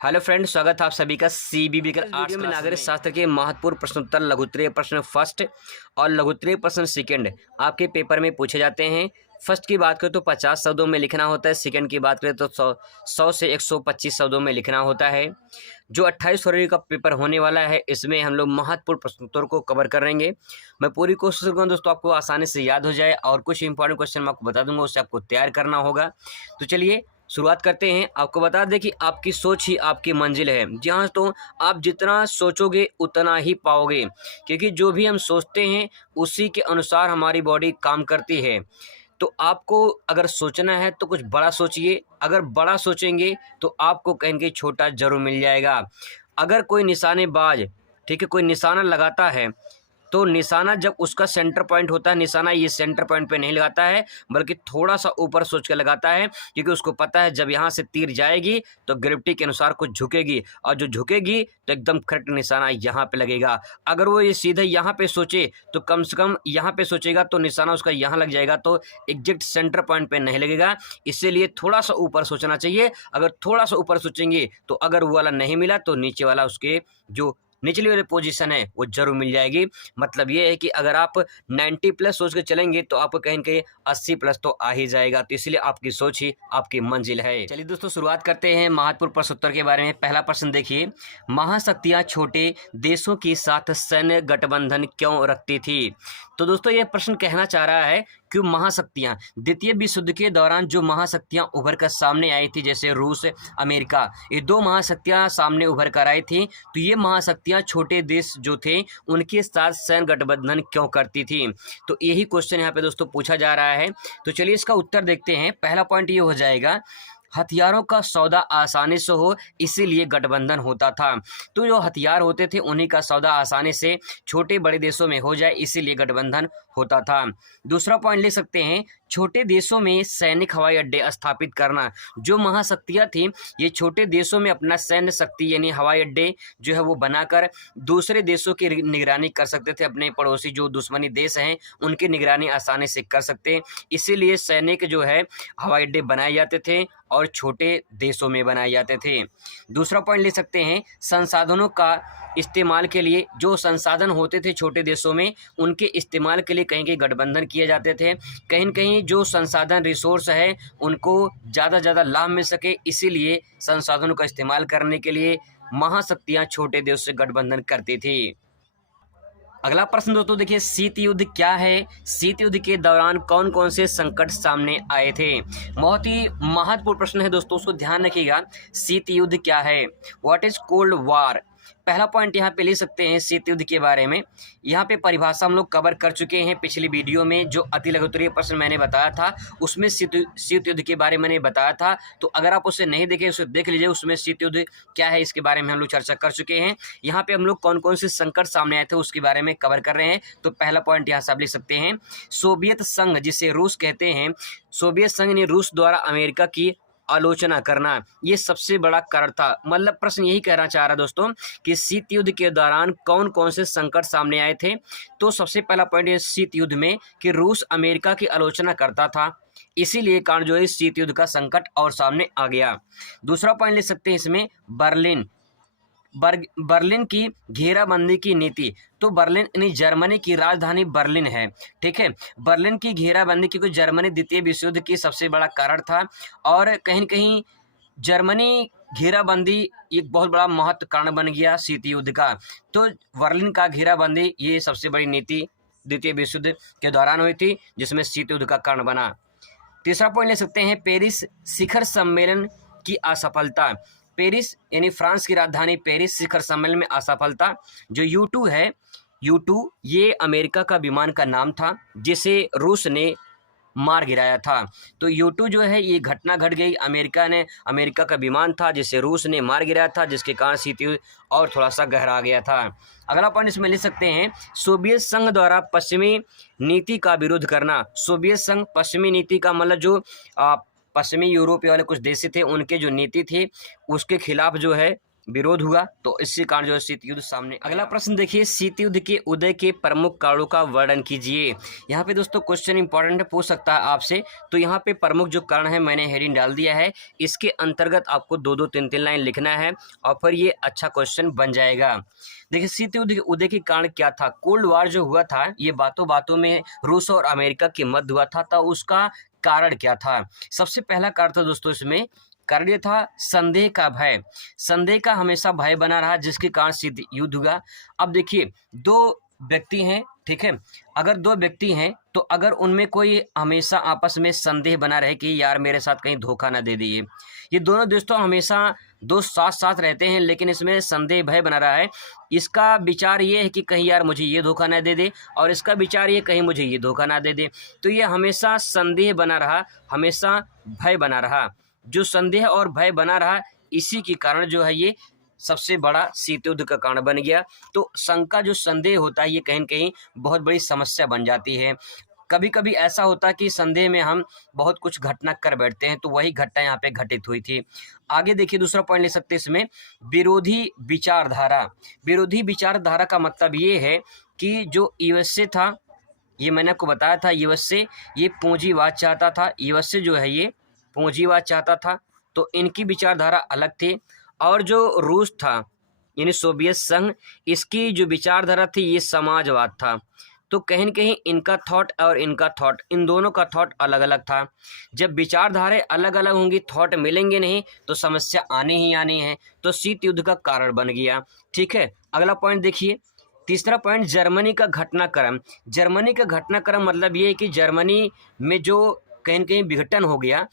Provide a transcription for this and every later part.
Hello friends, स्वागत है आप सभी का सीबीबी के वीडियो में। नागरिक शास्त्र के महत्वपूर्ण प्रश्नोत्तर लघुत्तरीय प्रश्न फर्स्ट और लघुत्तरीय प्रश्न सेकंड आपके पेपर में पूछे जाते हैं। फर्स्ट की बात करें तो 50 शब्दों में लिखना होता है। सेकंड की बात करें तो 100 से 125 शब्दों में लिखना होता है। जो 28 फरवरी का पेपर होने वाला है, इसमें हम लोग महत्वपूर्ण प्रश्नोत्तर को कवर करेंगे। मैं पूरी कोशिश करूँगा दोस्तों आपको आसानी से याद हो जाए, और कुछ इंपॉर्टेंट क्वेश्चन मैं आपको बता दूंगा, उससे आपको तैयार करना होगा। तो चलिए शुरुआत करते हैं। आपको बता दें कि आपकी सोच ही आपकी मंजिल है। जी हाँ, तो आप जितना सोचोगे उतना ही पाओगे, क्योंकि जो भी हम सोचते हैं उसी के अनुसार हमारी बॉडी काम करती है। तो आपको अगर सोचना है तो कुछ बड़ा सोचिए। अगर बड़ा सोचेंगे तो आपको कहेंगे छोटा जरूर मिल जाएगा। अगर कोई निशानेबाज, ठीक है, कोई निशाना लगाता है तो निशाना जब उसका सेंटर पॉइंट होता है, निशाना ये सेंटर पॉइंट पे नहीं लगाता है, बल्कि थोड़ा सा ऊपर सोच के लगाता है, क्योंकि उसको पता है जब यहाँ से तीर जाएगी तो ग्रेविटी के अनुसार कुछ झुकेगी, और जो झुकेगी तो एकदम करेक्ट निशाना यहाँ पे लगेगा। अगर वो ये सीधे यहाँ पे सोचे तो कम से कम यहाँ पे सोचेगा तो निशाना उसका यहाँ लग जाएगा, तो एग्जैक्ट सेंटर पॉइंट पे नहीं लगेगा। इसीलिए थोड़ा सा ऊपर सोचना चाहिए। अगर थोड़ा सा ऊपर सोचेंगे तो अगर वो वाला नहीं मिला तो नीचे वाला, उसके जो निचली वाली पोजीशन है वो जरूर मिल जाएगी। मतलब ये है कि अगर आप 90 प्लस सोच के चलेंगे तो आपको कहीं न कहीं 80 प्लस तो आ ही जाएगा। तो इसलिए आपकी सोच ही आपकी मंजिल है। चलिए दोस्तों, शुरुआत करते हैं महत्वपूर्ण प्रश्नोत्तर के बारे में। पहला प्रश्न देखिए, महाशक्तियां छोटे देशों के साथ सैन्य गठबंधन क्यों रखती थी? तो दोस्तों ये प्रश्न कहना चाह रहा है कि महाशक्तियां, द्वितीय विश्व युद्ध के दौरान जो महाशक्तियां उभर कर सामने आई थी, जैसे रूस, अमेरिका, ये दो महाशक्तियां सामने उभर कर आई थी। तो ये महाशक्तियां छोटे देश जो थे उनके साथ सैन्य गठबंधन क्यों करती थी? तो यही क्वेश्चन यहाँ पे दोस्तों पूछा जा रहा है। तो चलिए इसका उत्तर देखते हैं। पहला पॉइंट ये हो जाएगा, हथियारों का सौदा आसानी से हो इसीलिए गठबंधन होता था। तो जो हथियार होते थे उन्हीं का सौदा आसानी से छोटे बड़े देशों में हो जाए, इसीलिए गठबंधन होता था। दूसरा पॉइंट ले सकते हैं, छोटे देशों में सैनिक हवाई अड्डे स्थापित करना। जो महाशक्तियां थी ये छोटे देशों में अपना सैन्य शक्ति यानी हवाई अड्डे जो है वो बनाकर दूसरे देशों की निगरानी कर सकते थे। अपने पड़ोसी जो दुश्मनी देश हैं उनकी निगरानी आसानी से कर सकते, इसीलिए सैनिक जो है हवाई अड्डे बनाए जाते थे और छोटे देशों में बनाए जाते थे। दूसरा पॉइंट ले सकते हैं, संसाधनों का इस्तेमाल के लिए, जो संसाधन होते थे छोटे देशों में उनके इस्तेमाल के लिए कहीं कहीं गठबंधन किए जाते थे। कहीं न कहीं जो संसाधन रिसोर्स है उनको ज़्यादा से ज़्यादा लाभ मिल सके, इसीलिए संसाधनों का इस्तेमाल करने के लिए महाशक्तियाँ छोटे देशों से गठबंधन करती थी। अगला प्रश्न दोस्तों देखिए, शीत युद्ध क्या है? शीत युद्ध के दौरान कौन कौन से संकट सामने आए थे? बहुत ही महत्वपूर्ण प्रश्न है दोस्तों, उसको ध्यान रखिएगा। शीत युद्ध क्या है? What is cold war? पहला पॉइंट यहाँ पे ले सकते हैं शीत युद्ध के बारे में। यहाँ पे परिभाषा हम लोग कवर कर चुके हैं पिछली वीडियो में। जो अति लघुत्तरीय प्रश्न मैंने बताया था उसमें शीत युद्ध के बारे में मैंने बताया था। तो अगर आप उसे नहीं देखे उसे देख लीजिए, उसमें शीत युद्ध क्या है इसके बारे में हम लोग चर्चा कर चुके हैं। यहाँ पे हम लोग कौन कौन से संकट सामने आए थे उसके बारे में कवर कर रहे हैं। तो पहला पॉइंट यहाँ से आप लिख सकते हैं, सोवियत संघ जिसे रूस कहते हैं, सोवियत संघ ने रूस द्वारा अमेरिका की आलोचना करना, ये सबसे बड़ा कारण था। मतलब प्रश्न यही कहना चाह रहा है दोस्तों कि शीत युद्ध के दौरान कौन कौन से संकट सामने आए थे। तो सबसे पहला पॉइंट है शीत युद्ध में कि रूस अमेरिका की आलोचना करता था, इसीलिए कारण जो है शीत युद्ध का संकट और सामने आ गया। दूसरा पॉइंट ले सकते हैं इसमें, बर्लिन की घेराबंदी की नीति। तो बर्लिन यानी जर्मनी की राजधानी बर्लिन है, ठीक है। बर्लिन की घेराबंदी, क्योंकि जर्मनी द्वितीय विश्व युद्ध की सबसे बड़ा कारण था, और कहीं न कहीं जर्मनी घेराबंदी एक बहुत बड़ा महत्व कारण बन गया शीत युद्ध का। तो बर्लिन का घेराबंदी ये सबसे बड़ी नीति द्वितीय विश्व युद्ध के दौरान हुई थी, जिसमें शीत युद्ध का कारण बना। तीसरा पॉइंट ले सकते हैं, पेरिस शिखर सम्मेलन की असफलता। पेरिस यानी फ्रांस की राजधानी पेरिस शिखर सम्मेलन में असफलता। जो U2 है, U2 ये अमेरिका का विमान का नाम था जिसे रूस ने मार गिराया था। तो U2 जो है ये घटना घट गई, अमेरिका का विमान था जिसे रूस ने मार गिराया था, जिसके कारण शीत युद्ध और थोड़ा सा गहरा गया था। अगला पॉइंट इसमें ले सकते हैं, सोवियत संघ द्वारा पश्चिमी नीति का विरोध करना। सोवियत संघ, पश्चिमी नीति का मतलब जो पश्चिमी यूरोप वाले कुछ देश थे उनके जो नीति थी उसके खिलाफ जो है विरोध हुआ, तो इसी कारण जो है शीत युद्ध सामने। अगला प्रश्न देखिए, शीत युद्ध के उदय के प्रमुख कारणों का वर्णन कीजिए। यहाँ पे दोस्तों क्वेश्चन इंपॉर्टेंट पूछ सकता है आपसे, तो यहाँ पे प्रमुख जो कारण है मैंने हेडिंग डाल दिया है, इसके अंतर्गत आपको 2-2 3-3 लाइन लिखना है और फिर ये अच्छा क्वेश्चन बन जाएगा। देखिए, शीत युद्ध के उदय के कारण क्या था। कोल्ड वार जो हुआ था ये बातों बातों में रूस और अमेरिका के मध्य हुआ था, तो उसका कारण क्या था। सबसे पहला कारण था दोस्तों इसमें, कारण ये था संदेह का भय। संदेह का हमेशा भय बना रहा, जिसके कारण शीत युद्ध हुआ। अब देखिए, दो व्यक्ति हैं, ठीक है, अगर दो व्यक्ति हैं तो अगर उनमें कोई हमेशा आपस में संदेह बना रहे कि यार मेरे साथ कहीं धोखा ना दे दिए, ये दोनों दोस्तों हमेशा दो साथ साथ रहते हैं लेकिन इसमें संदेह भय बना रहा है। इसका विचार ये है कि कहीं यार मुझे ये धोखा ना दे दे, और इसका विचार ये कहीं मुझे ये धोखा ना दे दे, तो ये हमेशा संदेह बना रहा, हमेशा भय बना रहा। जो संदेह और भय बना रहा, इसी के कारण जो है ये सबसे बड़ा शीत युद्ध का कारण बन गया। तो शंका, जो संदेह होता है, ये कहीं न कहीं बहुत बड़ी समस्या बन जाती है। कभी कभी ऐसा होता है कि संदेह में हम बहुत कुछ घटना कर बैठते हैं, तो वही घटना यहाँ पे घटित हुई थी। आगे देखिए, दूसरा पॉइंट ले सकते हैं इसमें, विरोधी विचारधारा। विरोधी विचारधारा का मतलब ये है कि जो यूएसए था, ये मैंने आपको बताया था, यूएसए ये पूंजीवाद चाहता था। यूएसए जो है ये पूंजीवाद चाहता था, तो इनकी विचारधारा अलग थी। और जो रूस था यानी सोवियत संघ, इसकी जो विचारधारा थी ये समाजवाद था। तो कहीं न कहीं इनका थॉट और इनका थॉट, इन दोनों का थॉट अलग अलग था। जब विचारधाराएं अलग अलग होंगी, थॉट मिलेंगे नहीं, तो समस्या आनी ही आनी है, तो शीत युद्ध का कारण बन गया। ठीक है, अगला पॉइंट देखिए, तीसरा पॉइंट, जर्मनी का घटनाक्रम। जर्मनी का घटनाक्रम मतलब ये है कि जर्मनी में जो कहीं न कहीं विघटन हो गया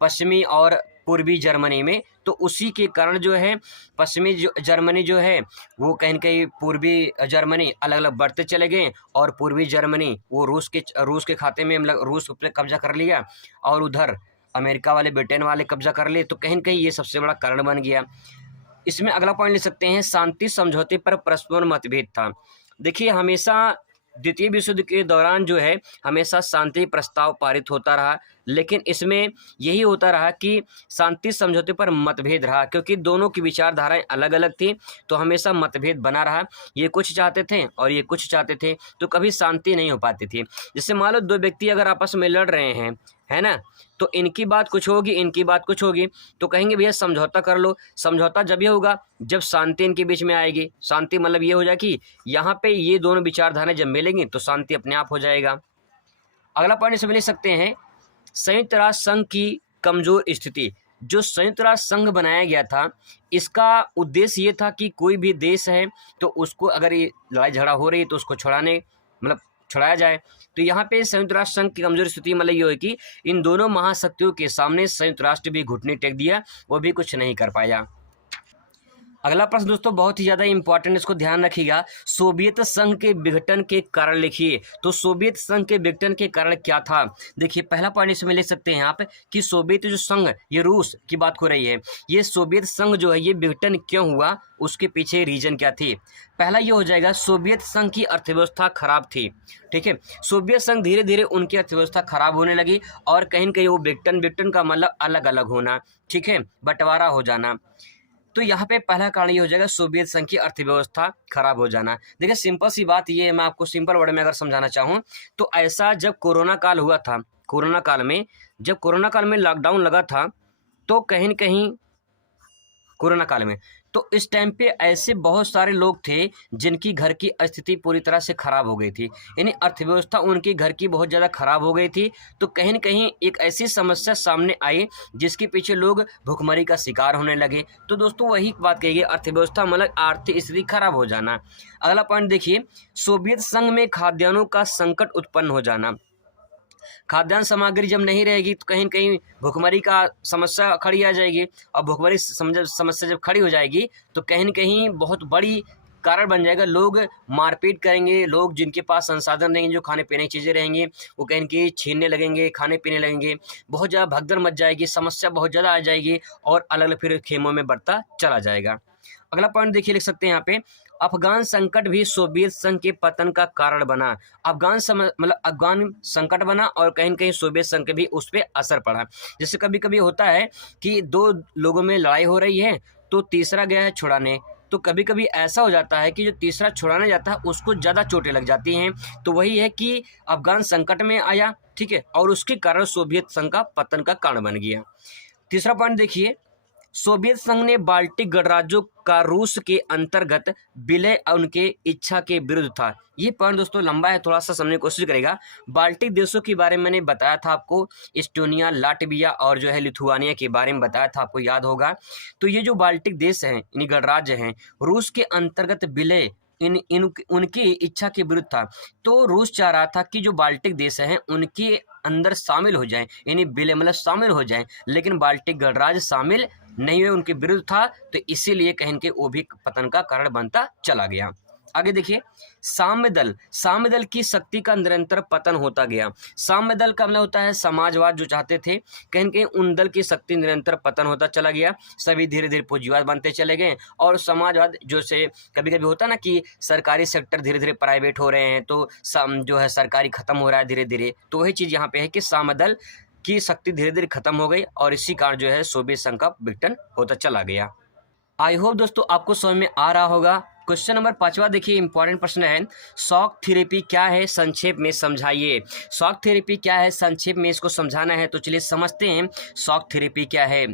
पश्चिमी और पूर्वी जर्मनी में, तो उसी के कारण जो है पश्चिमी जर्मनी जो है वो कहीं न कहीं पूर्वी जर्मनी अलग अलग बढ़ते चले गए, और पूर्वी जर्मनी वो रूस के खाते में, मतलब रूस पे कब्जा कर लिया, और उधर अमेरिका वाले, ब्रिटेन वाले कब्जा कर लिए, तो कहीं न कहीं ये सबसे बड़ा कारण बन गया। इसमें अगला पॉइंट ले सकते हैं, शांति समझौते पर परस्पर मतभेद था। देखिए, हमेशा द्वितीय विश्व युद्ध के दौरान जो है हमेशा शांति प्रस्ताव पारित होता रहा, लेकिन इसमें यही होता रहा कि शांति समझौते पर मतभेद रहा, क्योंकि दोनों की विचारधाराएं अलग अलग थी, तो हमेशा मतभेद बना रहा। ये कुछ चाहते थे और ये कुछ चाहते थे, तो कभी शांति नहीं हो पाती थी। जैसे मान लो दो व्यक्ति अगर आपस में लड़ रहे हैं, है ना, तो इनकी बात कुछ होगी, इनकी बात कुछ होगी, तो कहेंगे भैया समझौता कर लो। समझौता जब ये होगा जब शांति इनके बीच में आएगी। शांति मतलब ये हो जाए कि यहाँ पे ये दोनों विचारधाराएं जब मिलेंगी तो शांति अपने आप हो जाएगा। अगला पॉइंट इसमें ले सकते हैं, संयुक्त राष्ट्र संघ की कमजोर स्थिति। जो संयुक्त राष्ट्र संघ बनाया गया था, इसका उद्देश्य ये था कि कोई भी देश है तो उसको अगर ये लड़ाई झगड़ा हो रही है तो उसको छुड़ाया जाए। तो यहाँ पे संयुक्त राष्ट्र संघ की कमजोर स्थिति मतलब ये है कि इन दोनों महाशक्तियों के सामने संयुक्त राष्ट्र भी घुटने टेक दिया, वो भी कुछ नहीं कर पाया। अगला प्रश्न दोस्तों बहुत ही ज़्यादा इंपॉर्टेंट, इसको ध्यान रखिएगा, सोवियत संघ के विघटन के कारण लिखिए। तो सोवियत संघ के विघटन के कारण क्या था। देखिए, पहला पॉइंट इसमें ले सकते हैं यहाँ पे कि सोवियत जो संघ, ये रूस की बात हो रही है, ये सोवियत संघ जो है ये विघटन क्यों हुआ, उसके पीछे रीजन क्या थी। पहला ये हो जाएगा, सोवियत संघ की अर्थव्यवस्था खराब थी। ठीक है, सोवियत संघ धीरे धीरे उनकी अर्थव्यवस्था खराब होने लगी, और कहीं न कहीं वो विघटन का मतलब अलग अलग होना, ठीक है, बंटवारा हो जाना। तो यहाँ पे पहला कारण ये हो जाएगा, सोवियत संघ की अर्थव्यवस्था खराब हो जाना। देखिए, सिंपल सी बात ये है, मैं आपको सिंपल वर्ड में अगर समझाना चाहूँ तो ऐसा जब कोरोना काल हुआ था, जब कोरोना काल में लॉकडाउन लगा था, तो कहीं न कहीं कोरोना काल में, तो इस टाइम पे ऐसे बहुत सारे लोग थे जिनकी घर की स्थिति पूरी तरह से खराब हो गई थी, यानी अर्थव्यवस्था उनकी घर की बहुत ज़्यादा खराब हो गई थी। तो कहीं न कहीं एक ऐसी समस्या सामने आई जिसके पीछे लोग भुखमरी का शिकार होने लगे। तो दोस्तों वही बात कही गई, अर्थव्यवस्था मतलब आर्थिक स्थिति खराब हो जाना। अगला पॉइंट देखिए, सोवियत संघ में खाद्यान्नों का संकट उत्पन्न हो जाना। खाद्यान्न सामग्री जब नहीं रहेगी तो कहीं न कहीं भुखमरी का समस्या खड़ी आ जाएगी, और भुखमरी समस्या जब खड़ी हो जाएगी तो कहीं न कहीं बहुत बड़ी कारण बन जाएगा। लोग मारपीट करेंगे, लोग जिनके पास संसाधन रहेंगे, जो खाने पीने की चीज़ें रहेंगी, वो कहीं न कहीं छीनने लगेंगे, खाने पीने लगेंगे, बहुत ज़्यादा भगदड़ मच जाएगी, समस्या बहुत ज़्यादा आ जाएगी, और अलग अलग फिर खेमों में बढ़ता चला जाएगा। अगला पॉइंट देखिए, लिख सकते हैं यहाँ पे, अफगान संकट भी सोवियत संघ के पतन का कारण बना। अफगान संकट बना, और कहीं न कहीं सोवियत संघ के भी उस पर असर पड़ा। जैसे कभी कभी होता है कि दो लोगों में लड़ाई हो रही है, तो तीसरा गया है छुड़ाने। तो कभी कभी ऐसा हो जाता है कि जो तीसरा छुड़ाने जाता है उसको ज़्यादा चोटें लग जाती हैं। तो वही है कि अफगान संकट में आया, ठीक है, और उसके कारण सोवियत संघ का पतन का कारण बन गया। तीसरा पॉइंट देखिए, सोवियत संघ ने बाल्टिक गणराज्यों का रूस के अंतर्गत विलय उनके इच्छा के विरुद्ध था। ये पॉइंट दोस्तों लंबा है, थोड़ा सा समझने की कोशिश करेगा। बाल्टिक देशों के बारे में मैंने बताया था आपको, एस्टोनिया, लाटविया और जो है लिथुआनिया के बारे में बताया था, आपको याद होगा। तो ये जो बाल्टिक देश हैं, यानी गणराज्य हैं, रूस के अंतर्गत विलय उनकी इच्छा के विरुद्ध था। तो रूस चाह रहा था कि जो बाल्टिक देश हैं उनके अंदर शामिल हो जाएं, यानी विलय मतलब शामिल हो जाएं, लेकिन बाल्टिक गणराज्य शामिल नहीं हुए, उनके विरुद्ध था। तो इसीलिए कहीं के वो भी पतन का कारण बनता चला गया। आगे देखिए, साम्य दल की शक्ति का निरंतर पतन होता गया। साम्य दल का मतलब होता है समाजवाद जो चाहते थे, कहीं कहीं उन दल की शक्ति निरंतर पतन होता चला गया। सभी धीरे धीरे पूंजीवाद बनते चले गए और समाजवाद जो से कभी कभी होता ना कि सरकारी सेक्टर धीरे धीरे प्राइवेट हो रहे हैं, तो जो है सरकारी खत्म हो रहा है धीरे धीरे। तो वही चीज़ यहाँ पे है कि साम्य दल की शक्ति धीरे धीरे खत्म हो गई और इसी कारण जो है सोवियत संघ का विघटन होता चला गया। आई होप दोस्तों आपको समझ में आ रहा होगा। क्वेश्चन नंबर 5वां देखिए, इंपॉर्टेंट प्रश्न है, शॉक थेरेपी क्या है, संक्षेप में समझाइए। शॉक थेरेपी क्या है, संक्षेप में इसको समझाना है। तो चलिए समझते हैं शॉक थेरेपी क्या है।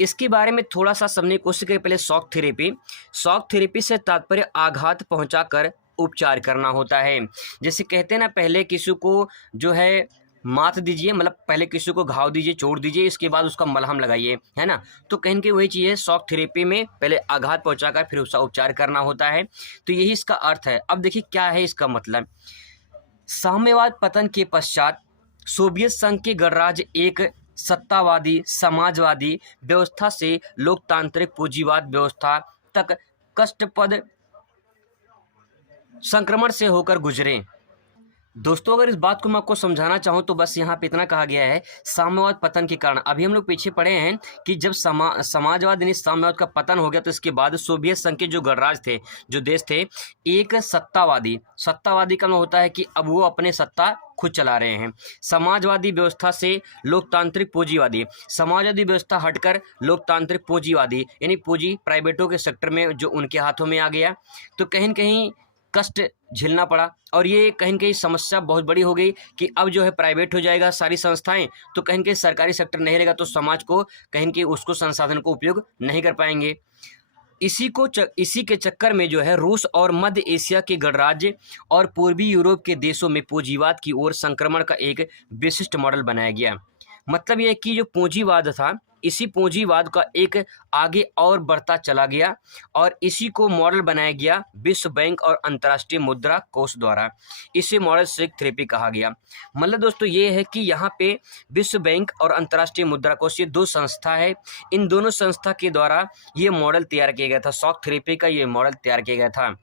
इसके बारे में थोड़ा सा समझने की कोशिश करें। पहले शॉक थेरेपी से तात्पर्य आघात पहुंचाकर उपचार करना होता है। जैसे कहते हैं ना, पहले किसी को जो है मात दीजिए, मतलब पहले किसी को घाव दीजिए, चोट दीजिए, इसके बाद उसका मलहम लगाइए, है ना। तो कहीं की वही चीज़ है, शॉक थेरेपी में पहले आघात पहुंचाकर फिर उसका उपचार करना होता है। तो यही इसका अर्थ है। अब देखिए क्या है इसका मतलब। साम्यवाद पतन के पश्चात सोवियत संघ के गणराज्य एक सत्तावादी समाजवादी व्यवस्था से लोकतांत्रिक पूंजीवाद व्यवस्था तक कष्टप्रद संक्रमण से होकर गुजरे। दोस्तों अगर इस बात को मैं आपको समझाना चाहूँ तो बस यहाँ पे इतना कहा गया है, साम्यवाद पतन के कारण। अभी हम लोग पीछे पढ़े हैं कि जब समाजवाद यानी साम्यवाद का पतन हो गया तो इसके बाद सोवियत संघ के जो गणराज्य थे, जो देश थे, एक सत्तावादी का मतलब होता है कि अब वो अपने सत्ता खुद चला रहे हैं। समाजवादी व्यवस्था से लोकतांत्रिक पूंजीवादी, समाजवादी व्यवस्था हटकर लोकतांत्रिक पूंजीवादी, यानी पूंजी प्राइवेटों के सेक्टर में जो उनके हाथों में आ गया। तो कहीं न कहीं कष्ट झेलना पड़ा और ये कहीं न कहीं समस्या बहुत बड़ी हो गई कि अब जो है प्राइवेट हो जाएगा सारी संस्थाएं, तो कहीं न कहीं सरकारी सेक्टर नहीं रहेगा, तो समाज को कहीं न कहीं उसको संसाधन को उपयोग नहीं कर पाएंगे। इसी के चक्कर में जो है रूस और मध्य एशिया के गणराज्य और पूर्वी यूरोप के देशों में पूंजीवाद की ओर संक्रमण का एक विशिष्ट मॉडल बनाया गया। मतलब ये कि जो पूंजीवाद था, इसी पूंजीवाद का एक आगे और बढ़ता चला गया और इसी को मॉडल बनाया गया विश्व बैंक और अंतर्राष्ट्रीय मुद्रा कोष द्वारा। इसे मॉडल शॉक थेरेपी कहा गया। मतलब दोस्तों ये है कि यहाँ पे विश्व बैंक और अंतर्राष्ट्रीय मुद्रा कोष, ये दो संस्था है, इन दोनों संस्था के द्वारा ये मॉडल तैयार किया गया था। शॉक थेरेपी का ये मॉडल तैयार किया गया था।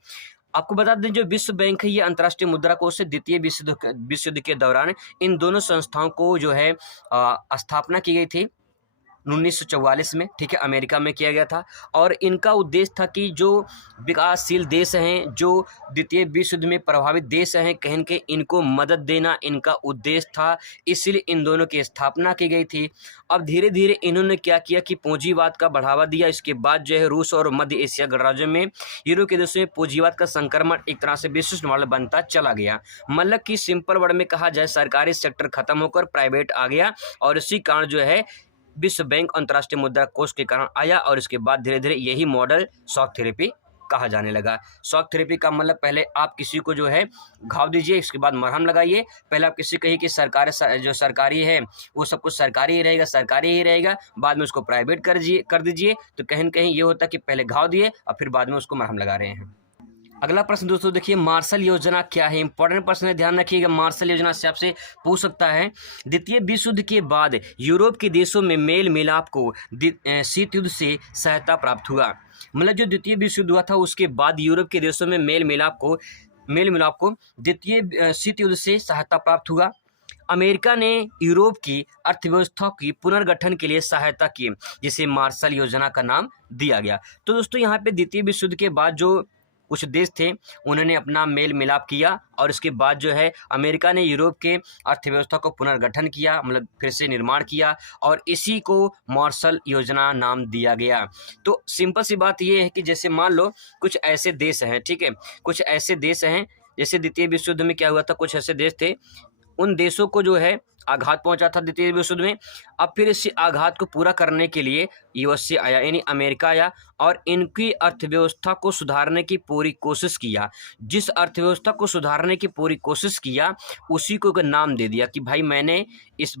आपको बता दें, जो विश्व बैंक है ये अंतर्राष्ट्रीय मुद्रा कोष से द्वितीय विश्व युद्ध के दौरान इन दोनों संस्थाओं को जो है स्थापना की गई थी 1944 में, ठीक है, अमेरिका में किया गया था। और इनका उद्देश्य था कि जो विकासशील देश हैं, जो द्वितीय विश्व युद्ध में प्रभावित देश हैं, कहीं के इनको मदद देना इनका उद्देश्य था, इसलिए इन दोनों की स्थापना की गई थी। अब धीरे धीरे इन्होंने क्या किया कि पूंजीवाद का बढ़ावा दिया। इसके बाद जो है रूस और मध्य एशिया गणराज्यों में, यूरोप के देशों में पूंजीवाद का संक्रमण एक तरह से विशिष्ट मॉडल बनता चला गया। मतलब कि सिंपल वर्ड में कहा जाए, सरकारी सेक्टर खत्म होकर प्राइवेट आ गया और इसी कारण जो है विश्व बैंक अंतर्राष्ट्रीय मुद्रा कोष के कारण आया और इसके बाद धीरे धीरे यही मॉडल शॉक थेरेपी कहा जाने लगा। शॉक थेरेपी का मतलब पहले आप किसी को जो है घाव दीजिए, इसके बाद मरहम लगाइए। पहले आप किसी कहिए कि जो सरकारी है वो सब कुछ सरकारी ही रहेगा, बाद में उसको प्राइवेट कर दीजिए। तो कहीं न कहीं ये होता है कि पहले घाव दिए और फिर बाद में उसको मरहम लगा रहे हैं। अगला प्रश्न दोस्तों देखिए, मार्शल योजना क्या है। इंपॉर्टेंट प्रश्न है, ध्यान रखिएगा। मार्शल योजना से आपसे पूछ सकता है। द्वितीय विश्व युद्ध के बाद यूरोप के देशों में मेल मिलाप को शीत युद्ध से सहायता प्राप्त हुआ। मतलब जो द्वितीय विश्व युद्ध हुआ था उसके बाद यूरोप के देशों में मेल मिलाप को द्वितीय शीत युद्ध से सहायता प्राप्त हुआ। अमेरिका ने यूरोप की अर्थव्यवस्था की पुनर्गठन के लिए सहायता की, जिसे मार्शल योजना का नाम दिया गया। तो दोस्तों यहाँ पे द्वितीय विश्व युद्ध के बाद जो कुछ देश थे उन्होंने अपना मेल मिलाप किया और उसके बाद जो है अमेरिका ने यूरोप के अर्थव्यवस्था को पुनर्गठन किया, मतलब फिर से निर्माण किया और इसी को मार्शल योजना नाम दिया गया। तो सिंपल सी बात ये है कि जैसे मान लो कुछ ऐसे देश हैं, ठीक है, कुछ ऐसे देश हैं जैसे द्वितीय विश्व युद्ध में क्या हुआ था, कुछ ऐसे देश थे, उन देशों को जो है आघात पहुंचा था द्वितीय विश्व युद्ध में। अब फिर इस आघात को पूरा करने के लिए यूएसए आया, यानी अमेरिका आया और इनकी अर्थव्यवस्था को सुधारने की पूरी कोशिश किया। जिस अर्थव्यवस्था को सुधारने की पूरी कोशिश किया उसी को एक नाम दे दिया कि भाई मैंने इस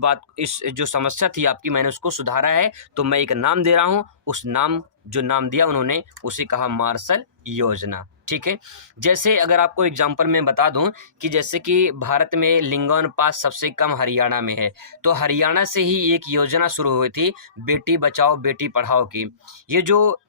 जो समस्या थी आपकी मैंने उसको सुधारा है, तो मैं एक नाम दे रहा हूँ। उस नाम जो नाम दिया उन्होंने उसे कहा मार्शल योजना, ठीक है। जैसे अगर आपको एग्जांपल मैं बता दूं कि जैसे कि भारत में लिंगानुपात सबसे कम हरियाणा में है, तो हरियाणा से ही एक योजना शुरू हुई थी बेटी बचाओ बेटी पढ़ाओ की। ये जो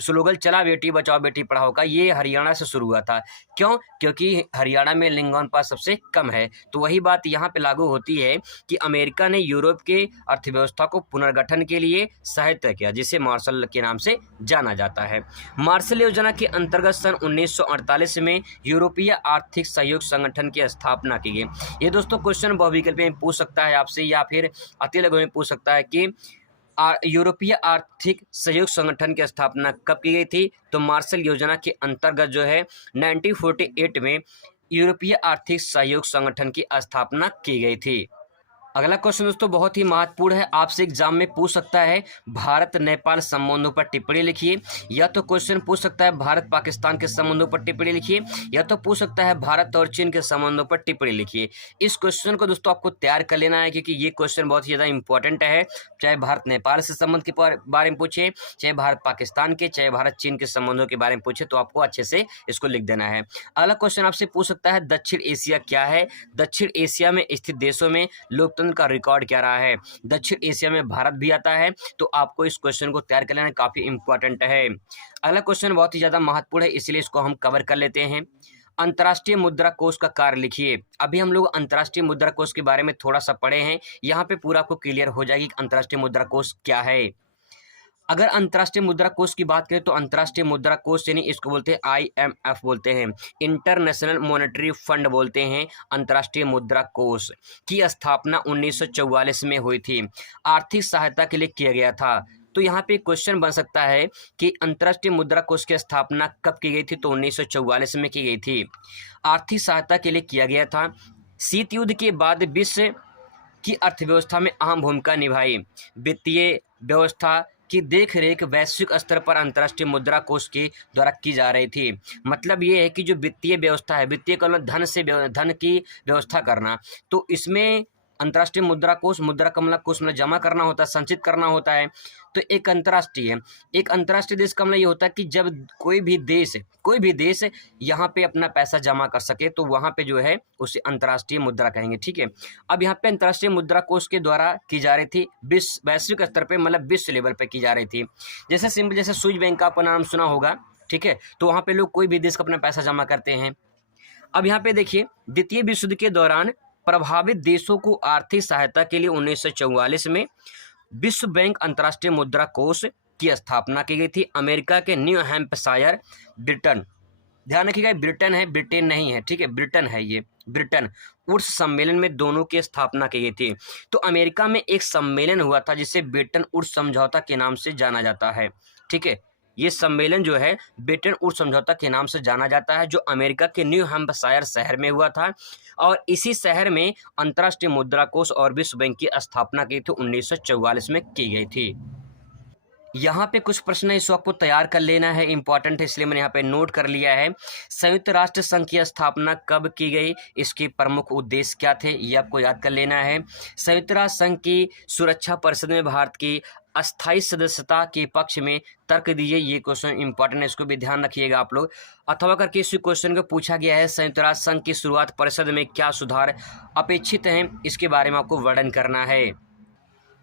स्लोगन चला बेटी बचाओ बेटी पढ़ाओ का, ये हरियाणा से शुरू हुआ था। क्यों? क्योंकि हरियाणा में लिंगानुपात सबसे कम है। तो वही बात यहाँ पे लागू होती है कि अमेरिका ने यूरोप के अर्थव्यवस्था को पुनर्गठन के लिए सहायता किया, जिसे मार्शल के नाम से जाना जाता है। मार्शल योजना के अंतर्गत सन 1948 में यूरोपीय आर्थिक सहयोग संगठन की स्थापना की गई। ये दोस्तों क्वेश्चन बहुविकल्प में पूछ सकता है आपसे या फिर अति लघु में पूछ सकता है कि यूरोपीय आर्थिक सहयोग संगठन की स्थापना कब की गई थी। तो मार्शल योजना के अंतर्गत जो है 1948 में यूरोपीय आर्थिक सहयोग संगठन की स्थापना की गई थी। अगला क्वेश्चन दोस्तों बहुत ही महत्वपूर्ण है, आपसे एग्जाम में पूछ सकता है भारत नेपाल संबंधों पर टिप्पणी लिखिए, या तो क्वेश्चन पूछ सकता है भारत पाकिस्तान के संबंधों पर टिप्पणी लिखिए, या तो पूछ सकता है भारत और चीन के संबंधों पर टिप्पणी लिखिए। इस क्वेश्चन को दोस्तों आपको तैयार कर लेना है क्योंकि ये क्वेश्चन बहुत ही ज़्यादा इंपॉर्टेंट है। चाहे भारत नेपाल से संबंध के बारे में पूछे, चाहे भारत पाकिस्तान के, चाहे भारत चीन के संबंधों के बारे में पूछे, तो आपको अच्छे से इसको लिख देना है। अगला क्वेश्चन आपसे पूछ सकता है दक्षिण एशिया क्या है। दक्षिण एशिया में स्थित देशों में लोकतंत्र का रिकॉर्ड क्या रहा है। दक्षिण एशिया में भारत भी आता है, तो आपको इस क्वेश्चन को तैयार कर लेना काफी इंपॉर्टेंट है। अगला क्वेश्चन बहुत ही ज्यादा महत्वपूर्ण है, इसलिए इसको हम कवर कर लेते हैं। अंतर्राष्ट्रीय मुद्रा कोष का कार्य लिखिए। अभी हम लोग अंतर्राष्ट्रीय मुद्रा कोष के बारे में थोड़ा सा पढ़े हैं, यहाँ पे पूरा आपको क्लियर हो जाएगी कि अंतर्राष्ट्रीय मुद्रा कोष क्या है। अगर अंतर्राष्ट्रीय मुद्रा कोष की बात करें तो अंतर्राष्ट्रीय मुद्रा कोष यानी इसको बोलते हैं IMF बोलते हैं, इंटरनेशनल मॉनेटरी फंड बोलते हैं। अंतर्राष्ट्रीय मुद्रा कोष की स्थापना 1944 में हुई थी, आर्थिक सहायता के लिए किया गया था। तो यहाँ पे क्वेश्चन बन सकता है कि अंतर्राष्ट्रीय मुद्रा कोष की स्थापना कब की गई थी, तो 1944 में की गई थी, आर्थिक सहायता के लिए किया गया था। शीत युद्ध के बाद विश्व की अर्थव्यवस्था में अहम भूमिका निभाई। वित्तीय व्यवस्था की देखरेख वैश्विक स्तर पर अंतर्राष्ट्रीय मुद्रा कोष के द्वारा की जा रही थी। मतलब ये है कि जो वित्तीय व्यवस्था है, वित्तीय का मतलब धन की व्यवस्था करना, तो इसमें अंतर्राष्ट्रीय मुद्रा कोष, मुद्रा का मतलब कोष में जमा करना होता है, संचित करना होता है। तो एक अंतर्राष्ट्रीय देश का मतलब ये होता है कि जब कोई भी देश यहाँ पे अपना पैसा जमा कर सके तो वहाँ पे जो है उसे अंतर्राष्ट्रीय मुद्रा कहेंगे, ठीक है। अब यहाँ पे अंतर्राष्ट्रीय मुद्रा कोष के द्वारा की जा रही थी वैश्विक स्तर पे, मतलब विश्व लेवल पे की जा रही थी। जैसे सिंपल जैसे स्विस बैंक का आपका नाम सुना होगा, ठीक है, तो वहाँ पे लोग कोई भी देश का अपना पैसा जमा करते हैं। अब यहाँ पे देखिए द्वितीय विश्व युद्ध के दौरान प्रभावित देशों को आर्थिक सहायता के लिए 1944 में विश्व बैंक अंतर्राष्ट्रीय मुद्रा कोष की स्थापना की गई थी। अमेरिका के न्यू हैम्पशायर, ब्रिटेन, ध्यान रखिएगा ब्रिटेन है, ब्रिटेन नहीं है, ठीक है, ब्रिटेन है ये, ब्रिटेन उर्स सम्मेलन में दोनों की स्थापना की गई थी। तो अमेरिका में एक सम्मेलन हुआ था जिसे ब्रिटेन उर्स समझौता के नाम से जाना जाता है, ठीक है। ये सम्मेलन जो है ब्रिटेन वुड्स समझौता के नाम से जाना जाता है, जो अमेरिका के न्यू हैम्पशायर शहर में हुआ था और इसी शहर में अंतर्राष्ट्रीय मुद्रा कोष और विश्व बैंक की स्थापना की थी 1944 में की गई थी। यहाँ पे कुछ प्रश्न है, इसको आपको तैयार कर लेना है, इंपॉर्टेंट है इसलिए मैंने यहाँ पे नोट कर लिया है। संयुक्त राष्ट्र संघ की स्थापना कब की गई, इसके प्रमुख उद्देश्य क्या थे, ये आपको याद कर लेना है। संयुक्त राष्ट्र संघ की सुरक्षा परिषद में भारत की अस्थायी सदस्यता के पक्ष में तर्क दीजिए। ये क्वेश्चन इंपॉर्टेंट है, इसको भी ध्यान रखिएगा आप लोग। अथवा करके इस क्वेश्चन को पूछा गया है संयुक्त राष्ट्र संघ की शुरुआत परिषद में क्या सुधार अपेक्षित हैं, इसके बारे में आपको वर्णन करना है।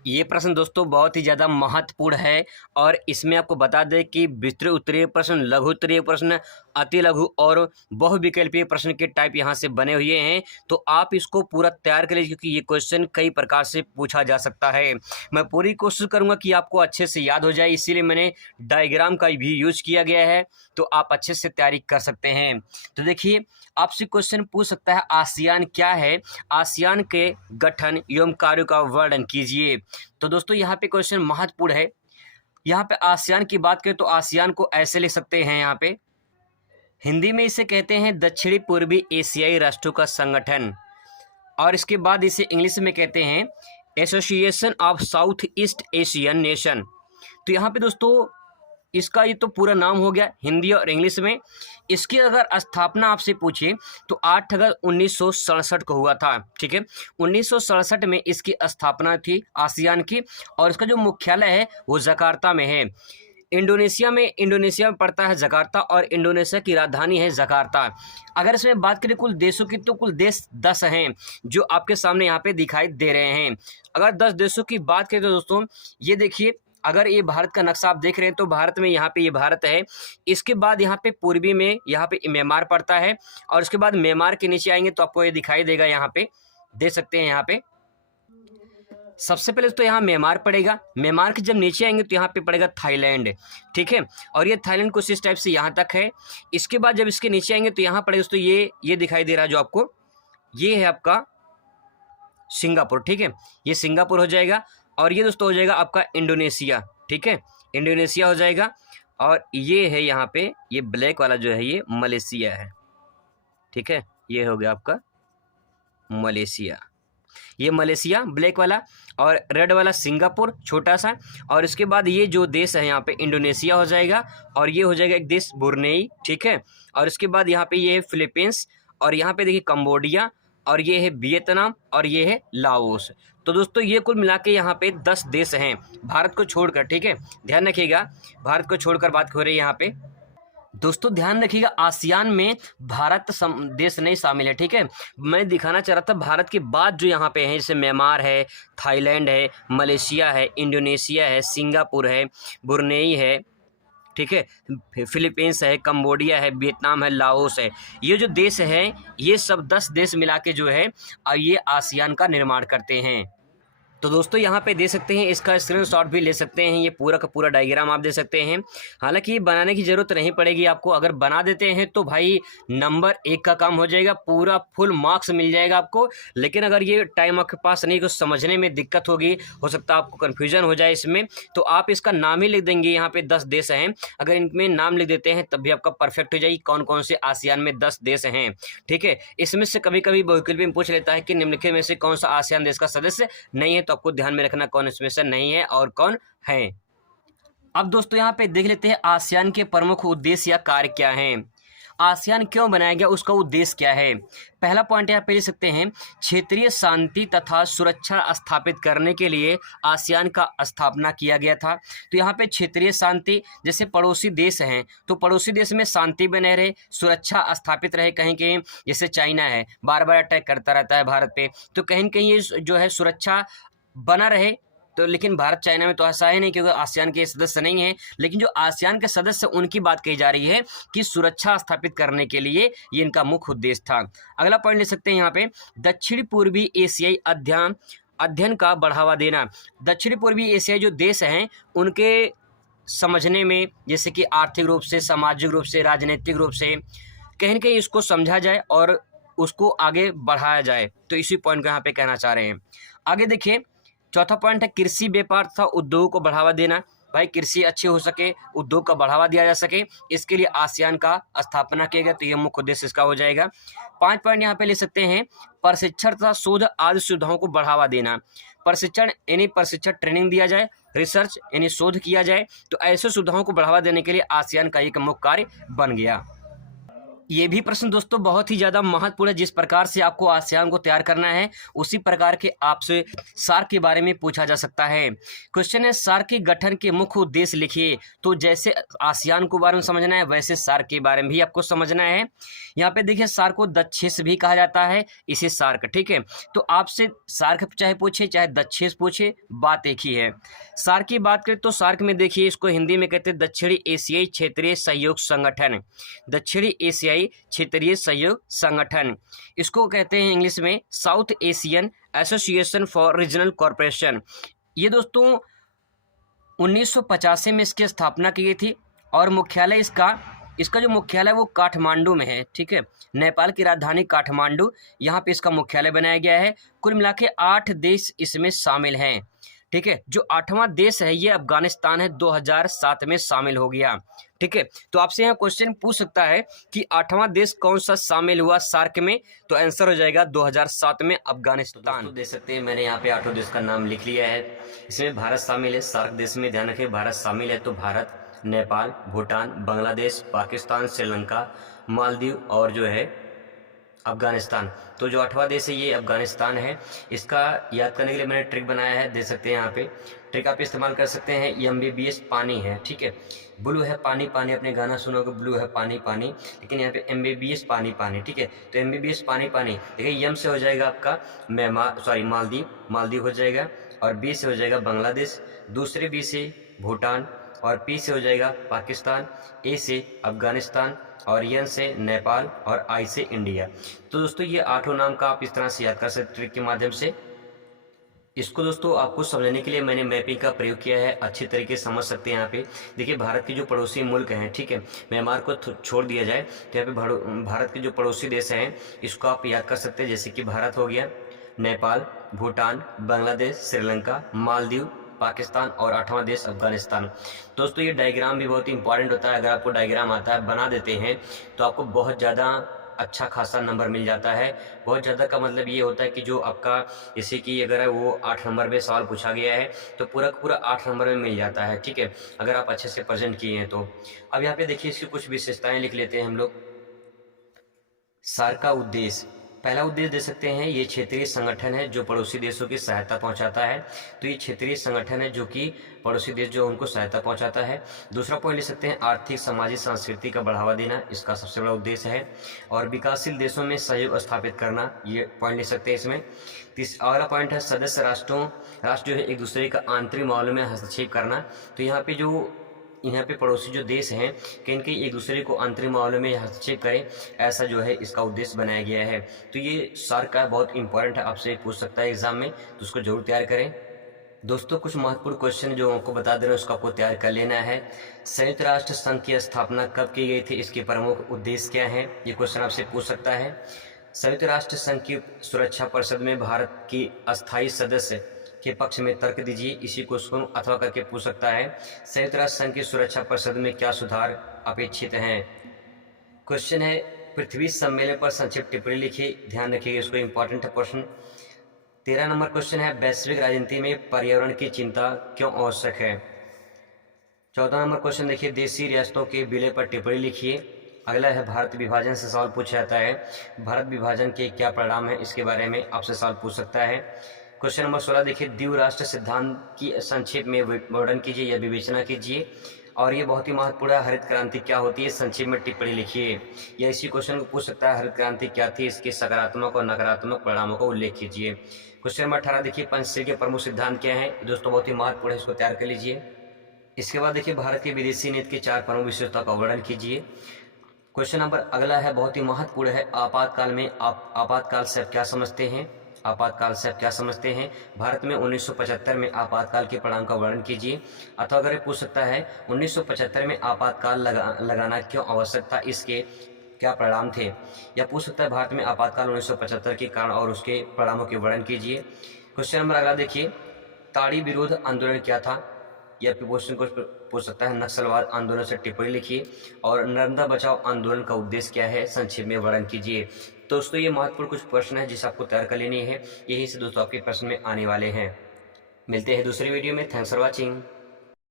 ये प्रश्न दोस्तों बहुत ही ज़्यादा महत्वपूर्ण है और इसमें आपको बता दें कि विस्तृत उत्तरीय प्रश्न, लघु उत्तरीय प्रश्न, अति लघु और बहुविकल्पीय प्रश्न के टाइप यहाँ से बने हुए हैं, तो आप इसको पूरा तैयार कर लीजिए क्योंकि ये क्वेश्चन कई प्रकार से पूछा जा सकता है। मैं पूरी कोशिश करूँगा कि आपको अच्छे से याद हो जाए, इसीलिए मैंने डायग्राम का भी यूज किया गया है, तो आप अच्छे से तैयारी कर सकते हैं। तो देखिए, आपसे क्वेश्चन पूछ सकता है आसियान क्या है, आसियान के गठन एवं कार्यों का वर्णन कीजिए। तो दोस्तों यहाँ पे क्वेश्चन महत्वपूर्ण है। यहाँ पे आसियान की बात करें तो आसियान को ऐसे लिख सकते हैं, यहाँ पे हिंदी में इसे कहते हैं दक्षिणी पूर्वी एशियाई राष्ट्रों का संगठन, और इसके बाद इसे इंग्लिश में कहते हैं association of south east Asian nation. तो यहाँ पे दोस्तों इसका ये तो पूरा नाम हो गया हिंदी और इंग्लिश में। इसकी अगर स्थापना आपसे पूछे तो 8 अगस्त 1967 को हुआ था, ठीक है। 1967 में इसकी स्थापना थी आसियान की, और इसका जो मुख्यालय है वो जकार्ता में है। इंडोनेशिया में पड़ता है जकार्ता, और इंडोनेशिया की राजधानी है जकार्ता। अगर इसमें बात करें कुल देशों की तो कुल देश 10 हैं जो आपके सामने यहाँ पे दिखाई दे रहे हैं। अगर 10 देशों की बात करें तो दोस्तों ये देखिए, अगर ये भारत का नक्शा आप देख रहे हैं तो भारत में यहाँ पे ये भारत है। इसके बाद यहाँ पे पूर्वी में यहाँ पे म्यांमार पड़ता है, और उसके बाद म्यांमार के नीचे आएंगे तो आपको ये दिखाई देगा, यहाँ पे देख सकते हैं। यहाँ पे सबसे पहले तो यहाँ म्यांमार पड़ेगा, म्यांमार के जब नीचे आएंगे तो यहाँ पे पड़ेगा थाईलैंड, ठीक है। और ये थाईलैंड कुछ इस टाइप से यहाँ तक है। इसके बाद जब इसके नीचे आएंगे तो यहाँ पड़ेगा दोस्तों ये दिखाई दे रहा है जो आपको, ये है आपका सिंगापुर, ठीक है। ये सिंगापुर हो जाएगा, और ये दोस्तों हो जाएगा आपका इंडोनेशिया, ठीक है, इंडोनेशिया हो जाएगा। और ये है यहाँ पे ये ब्लैक वाला जो है ये मलेशिया है, ठीक है। ये हो गया आपका मलेशिया, ये मलेशिया ब्लैक वाला, और रेड वाला सिंगापुर छोटा सा। और इसके बाद ये जो देश है यहाँ पे इंडोनेशिया हो जाएगा, और ये हो जाएगा एक देश ब्रुनेई, ठीक है। और इसके बाद यहाँ पे ये है फिलीपींस, और यहाँ पे देखिए कंबोडिया, और ये है वियतनाम, और ये है लाओस। तो दोस्तों ये कुल मिला के यहाँ पे 10 देश हैं भारत को छोड़कर, ठीक है। ध्यान रखिएगा, भारत को छोड़कर बात हो रही है यहाँ पे। दोस्तों ध्यान रखिएगा, आसियान में भारत देश नहीं शामिल है, ठीक है। मैं दिखाना चाह रहा था भारत के बाद जो यहाँ पे हैं, जैसे म्यांमार है, थाईलैंड है, मलेशिया है, इंडोनेशिया है, सिंगापुर है, ब्रुनेई है, ठीक है, फिलीपींस है, कंबोडिया है, वियतनाम है, लाओस है। ये जो देश हैं ये सब 10 देश मिला के जो है ये आसियान का निर्माण करते हैं। तो दोस्तों यहाँ पे दे सकते हैं, इसका स्क्रीनशॉट भी ले सकते हैं, ये पूरा का पूरा डायग्राम आप दे सकते हैं। हालांकि ये बनाने की ज़रूरत नहीं पड़ेगी आपको, अगर बना देते हैं तो भाई नंबर 1 का काम हो जाएगा, पूरा फुल मार्क्स मिल जाएगा आपको। लेकिन अगर ये टाइम आपके पास नहीं, कुछ समझने में दिक्कत होगी, हो सकता है आपको कन्फ्यूजन हो जाए इसमें, तो आप इसका नाम ही लिख देंगे। यहाँ पे 10 देश हैं, अगर इनमें नाम लिख देते हैं तब भी आपका परफेक्ट हो जाएगी कौन कौन से आसियान में 10 देश हैं, ठीक है। इसमें से कभी कभी बहुविकल्पी में पूछ लेता है कि निम्नलिखित में से कौन सा आसियान देश का सदस्य नहीं है, तो आपको ध्यान में रखना कौन इसमें से नहीं है और कौन है। अब दोस्तों यहाँ पे देख लेते हैं आसियान के प्रमुख उद्देश्य या कार्य क्या हैं, आसियान क्यों बनाया गया, उसका उद्देश्य क्या है। पहला पॉइंट यहाँ पे लिख सकते हैं, क्षेत्रीय शांति तथा सुरक्षा स्थापित करने के लिए आसियान का स्थापना किया गया था। तो यहाँ पे क्षेत्रीय शांति, जैसे पड़ोसी देश हैं तो पड़ोसी देश में शांति बने रहे, सुरक्षा स्थापित रहे, कहीं कहीं जैसे चाइना है बार बार अटैक करता रहता है भारत पे, तो कहीं कहीं ये जो है सुरक्षा बना रहे। तो लेकिन भारत चाइना में तो ऐसा है नहीं, क्योंकि आसियान के सदस्य नहीं है। लेकिन जो आसियान के सदस्य उनकी बात कही जा रही है कि सुरक्षा स्थापित करने के लिए ये इनका मुख्य उद्देश्य था। अगला पॉइंट ले सकते हैं यहाँ पे, दक्षिण पूर्वी एशियाई अध्ययन का बढ़ावा देना। दक्षिण पूर्वी एशियाई जो देश हैं उनके समझने में, जैसे कि आर्थिक रूप से, सामाजिक रूप से, राजनीतिक रूप से, कहीं न कहीं इसको समझा जाए और उसको आगे बढ़ाया जाए। तो इसी पॉइंट को यहाँ पे कहना चाह रहे हैं। आगे देखिए, चौथा पॉइंट है कृषि, व्यापार तथा उद्योग को बढ़ावा देना। भाई कृषि अच्छी हो सके, उद्योग का बढ़ावा दिया जा सके, इसके लिए आसियान का स्थापना किया गया, तो ये मुख्य उद्देश्य इसका हो जाएगा। 5 पॉइंट यहाँ पे ले सकते हैं, प्रशिक्षण तथा शोध आदि सुविधाओं को बढ़ावा देना। प्रशिक्षण यानी प्रशिक्षण ट्रेनिंग दिया जाए, रिसर्च यानी शोध किया जाए, तो ऐसे सुविधाओं को बढ़ावा देने के लिए आसियान का एक मुख्य कार्य बन गया। ये भी प्रश्न दोस्तों बहुत ही ज़्यादा महत्वपूर्ण है। जिस प्रकार से आपको आसियान को तैयार करना है उसी प्रकार के आपसे सार्क के बारे में पूछा जा सकता है। क्वेश्चन है सार्क के गठन के मुख्य उद्देश्य लिखिए। तो जैसे आसियान को बारे में समझना है वैसे सार्क के बारे में भी आपको समझना है। यहाँ पे देखिए सार्क को दक्षिण भी कहा जाता है, इसे सार्क, ठीक है। तो आपसे सार्क चाहे पूछे चाहे दक्षिण पूछे, बात एक ही है। सार्क की बात करें तो सार्क में देखिए इसको हिंदी में कहते हैं दक्षिणी एशियाई क्षेत्रीय सहयोग संगठन। दक्षिणी एशियाई क्षेत्रीय सहयोग संगठन, इसको कहते हैं इंग्लिश में south Asian association for regional corporation. ये दोस्तों 1985 में इसकी स्थापना की गई थी और मुख्यालय इसका जो मुख्यालय वो काठमांडू में है, ठीक है। नेपाल की राजधानी काठमांडू, यहाँ पे इसका मुख्यालय बनाया गया है। कुल मिला के 8 देश इसमें शामिल हैं, ठीक है। जो 8वां देश है ये अफगानिस्तान है, 2007 में शामिल हो गया, ठीक है। तो आपसे यहाँ क्वेश्चन पूछ सकता है कि 8वां देश कौन सा शामिल हुआ सार्क में, तो आंसर हो जाएगा 2007 में अफगानिस्तान। तो देख सकते हैं मैंने यहाँ पे 8 देश का नाम लिख लिया है। इसमें भारत शामिल है। सार्क देश में ध्यान रखें भारत शामिल है, तो भारत, नेपाल, भूटान, बांग्लादेश, पाकिस्तान, श्रीलंका, मालदीव और जो है अफगानिस्तान। तो जो 8वां देश है ये अफगानिस्तान है। इसका याद करने के लिए मैंने ट्रिक बनाया है, दे सकते हैं यहाँ पे। ट्रिक आप इस्तेमाल कर सकते हैं। MBBS पानी है, ठीक है। ब्लू है पानी पानी, अपने गाना सुनोगे ब्लू है पानी पानी, लेकिन यहाँ पे MBBS पानी पानी, ठीक है। तो MBBS पानी पानी, देखिए M से हो जाएगा आपका मालदीव हो जाएगा, और B से हो जाएगा बांग्लादेश, दूसरे B से भूटान, और P से हो जाएगा पाकिस्तान, A से अफगानिस्तान, और N से नेपाल, और I से इंडिया। तो दोस्तों ये 8 नाम का आप इस तरह से याद कर सकते ट्रिक के माध्यम से। इसको दोस्तों आपको समझने के लिए मैंने मैपिंग का प्रयोग किया है, अच्छी तरीके से समझ सकते हैं। यहाँ पे देखिए भारत के जो पड़ोसी मुल्क हैं, ठीक है, म्यांमार को छोड़ दिया जाए तो यहाँ पे भारत के जो पड़ोसी देश हैं इसको आप याद कर सकते हैं। जैसे कि भारत हो गया, नेपाल, भूटान, बांग्लादेश, श्रीलंका, मालदीव, पाकिस्तान, और 8वां देश अफगानिस्तान। दोस्तों ये डायग्राम भी बहुत इंपॉर्टेंट होता है। अगर आपको डायग्राम आता है, बना देते हैं, तो आपको बहुत ज़्यादा अच्छा खासा नंबर मिल जाता है। बहुत ज़्यादा का मतलब ये होता है कि जो आपका जैसे कि अगर है वो 8 नंबर में सवाल पूछा गया है तो पूरा का पूरा 8 नंबर में मिल जाता है, ठीक है, अगर आप अच्छे से प्रेजेंट किए हैं तो। अब यहाँ पे देखिए इसकी कुछ विशेषताएं लिख लेते हैं हम लोग। सार्क का उद्देश्य, पहला उद्देश्य दे सकते हैं ये क्षेत्रीय संगठन है जो पड़ोसी देशों की सहायता पहुंचाता है। तो ये क्षेत्रीय संगठन है जो कि पड़ोसी देश जो उनको सहायता पहुंचाता है। दूसरा पॉइंट ले सकते हैं आर्थिक, सामाजिक, संस्कृति का बढ़ावा देना, इसका सबसे बड़ा उद्देश्य है। और विकासशील देशों में सहयोग स्थापित करना, ये पॉइंट ले सकते हैं इसमें। अगला पॉइंट है सदस्य राष्ट्र जो है एक दूसरे का आंतरिक मामलों में हस्तक्षेप करना। तो यहाँ पे पड़ोसी जो देश हैं कि इनके एक दूसरे को आंतरिक मामलों में हस्तक्षेप करें, ऐसा जो है इसका उद्देश्य बनाया गया है। तो ये सार्क का बहुत इंपॉर्टेंट है, आपसे पूछ सकता है एग्जाम में, तो उसको जरूर तैयार करें। दोस्तों कुछ महत्वपूर्ण क्वेश्चन जो आपको बता दे रहे हैं उसको आपको तैयार कर लेना है। संयुक्त राष्ट्र संघ की स्थापना कब की गई थी, इसके प्रमुख उद्देश्य क्या है, ये क्वेश्चन आपसे पूछ सकता है। संयुक्त राष्ट्र संघ की सुरक्षा परिषद में भारत की अस्थायी सदस्य के पक्ष में तर्क दीजिए, इसी क्वेश्चन अथवा करके पूछ सकता है। संयुक्त राष्ट्र संघ की सुरक्षा परिषद में क्या सुधार अपेक्षित हैं। क्वेश्चन है पृथ्वी सम्मेलन पर संक्षिप्त टिप्पणी लिखिए, ध्यान रखिएगा इसको, इंपॉर्टेंट है प्रश्न। 13 नंबर क्वेश्चन है वैश्विक राजनीति में पर्यावरण की चिंता क्यों आवश्यक है। 14 नंबर क्वेश्चन देखिए देशी रियासतों के विलय पर टिप्पणी लिखिए। अगला है भारत विभाजन से सवाल पूछा जाता है, भारत विभाजन के क्या परिणाम है, इसके बारे में आपसे सवाल पूछ सकता है। क्वेश्चन नंबर 16 देखिए द्विव राष्ट्र सिद्धांत की संक्षेप में वर्णन कीजिए या विवेचना कीजिए। और ये बहुत ही महत्वपूर्ण है, हरित क्रांति क्या होती है, संक्षेप में टिप्पणी लिखिए। या इसी क्वेश्चन को पूछ सकता है हरित क्रांति क्या थी, इसके सकारात्मक और नकारात्मक परिणामों का उल्लेख कीजिए। क्वेश्चन नंबर 18 देखिए पंचशील के प्रमुख सिद्धांत क्या है, दोस्तों बहुत ही महत्वपूर्ण है, इसको तैयार कर लीजिए। इसके बाद देखिए भारत की विदेशी नीति की 4 प्रमुख विशेषताओं का वर्णन कीजिए। क्वेश्चन नंबर अगला है बहुत ही महत्वपूर्ण है, आपातकाल में आपातकाल से आप क्या समझते हैं, आपातकाल से आप क्या समझते हैं। भारत में 1975 में आपातकाल के परिणाम का वर्णन कीजिए। अथवा अगर पूछ सकता है 1975 में आपातकाल लगाना क्यों आवश्यक था, इसके क्या परिणाम थे। या पूछ सकता है भारत में आपातकाल 1975 के कारण और उसके परिणामों के वर्णन कीजिए। क्वेश्चन नंबर अगला देखिए ताड़ी विरोध आंदोलन क्या था, या फिर क्वेश्चन को पूछ सकता है नक्सलवाद आंदोलन से टिप्पणी लिखिए। और नर्मदा बचाओ आंदोलन का उद्देश्य क्या है, संक्षेप में वर्णन कीजिए। दोस्तों ये महत्वपूर्ण कुछ प्रश्न है जिसे आपको तैयार कर लेनी है, यही से दोस्तों आपके प्रश्न में आने वाले हैं। मिलते हैं दूसरी वीडियो में, थैंक्स फॉर वॉचिंग।